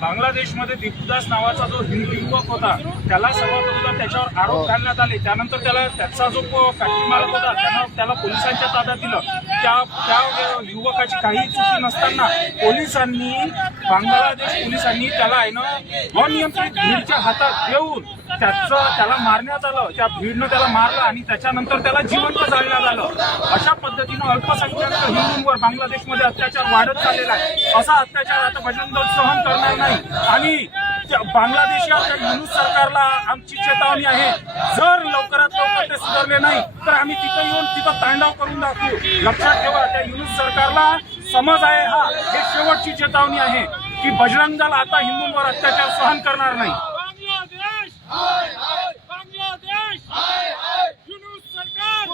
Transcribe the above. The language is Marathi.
बांगलादेशमध्ये दीपूदास नावाचा जो हिंदू युवक होता त्याला सर्वप्रथम त्याच्यावर आरोप घालण्यात आले। त्यानंतर त्याचा जो फॅक्टरी मालक होता त्याला पोलिसांच्या ताब्यात दिलं। त्या युवकाची काही चुकी नसताना बांगलादेश पोलिसांनी त्याला अनियंत्रित भीडच्या हातात देऊन त्याला मारण्यात आलं। त्या भीडनं त्याला मारलं आणि त्याच्यानंतर त्याला जिवंत जाळण्यात आलं। अशा पद्धतीनं अल्पसंख्याक हिंदूंवर बांगलादेशमध्ये अत्याचार वाढत चाललेला आहे। असा अत्याचार आता बजरंग दल सहन करणार नाही आणि बांगलादेशाच्या युनूस सरकारला आमची चेतावणी आहे, जर लवकरात लवकर ते सुधारले नाही तर आम्ही तिथं तांडव करून दाखवू। लक्षात ठेवा, त्या युनूस सरकारला समज आहे हे शेवटची चेतावणी आहे की बजरंग दल आता हिंदूंवर अत्याचार सहन करणार नाही। बांग्लादेश युनूस सरकार